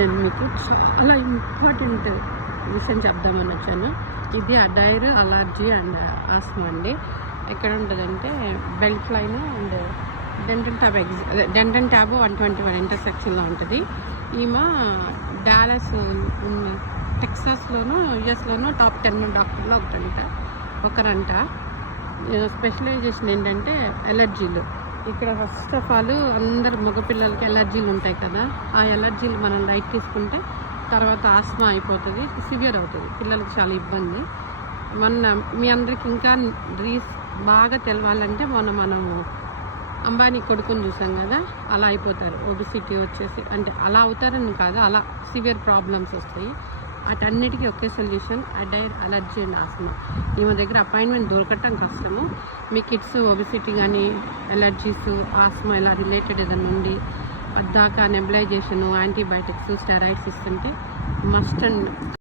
నేను మీకు చాలా ఇంపార్టెంట్ విషయం చెప్దామని వచ్చాను. ఇది అడైర్ అలర్జీ అండ్ ఆస్మా అండి. ఎక్కడ ఉంటుందంటే belt line and dental tab 121 ఇంటర్సెక్షన్లో ఉంటుంది. ఈమె డాలస్ టెక్సాస్లోను యుఎస్లోను టాప్ 10 డాక్టర్లో ఒకరంట. స్పెషలైజేషన్ ఏంటంటే ఎలర్జీలు. ఇక్కడ ఫస్ట్ ఆఫ్ ఆల్ అందరు మగపిల్లలకి ఎలర్జీలు ఉంటాయి కదా, ఆ ఎలర్జీలు మనం లైట్ తీసుకుంటే తర్వాత ఆస్మా అయిపోతుంది, సివియర్ అవుతుంది, పిల్లలకి చాలా ఇబ్బంది. మీ అందరికి ఇంకా బాగా తెలవాలంటే మనము అంబానీ కొడుకుని చూసాం కదా, అలా అయిపోతారు. ఒబిసిటీ వచ్చేసి అంటే అలా అవుతారని కాదు, అలా సివియర్ ప్రాబ్లమ్స్ వస్తాయి. వాటన్నిటికీ ఒకే solution Adair allergy and asthma. ఈమె దగ్గర అపాయింట్మెంట్ దొరకటం కష్టము. మీ కిడ్స్ ఒబిసిటీ కానీ ఎలర్జీస్ ఆస్మా ఇలా రిలేటెడ్ ఏదైనా ఉండి పద్దాకా నెబులైజేషను యాంటీబయాటిక్స్ స్టెరాయిడ్స్ ఇస్తుంటే మస్ట్ అండ్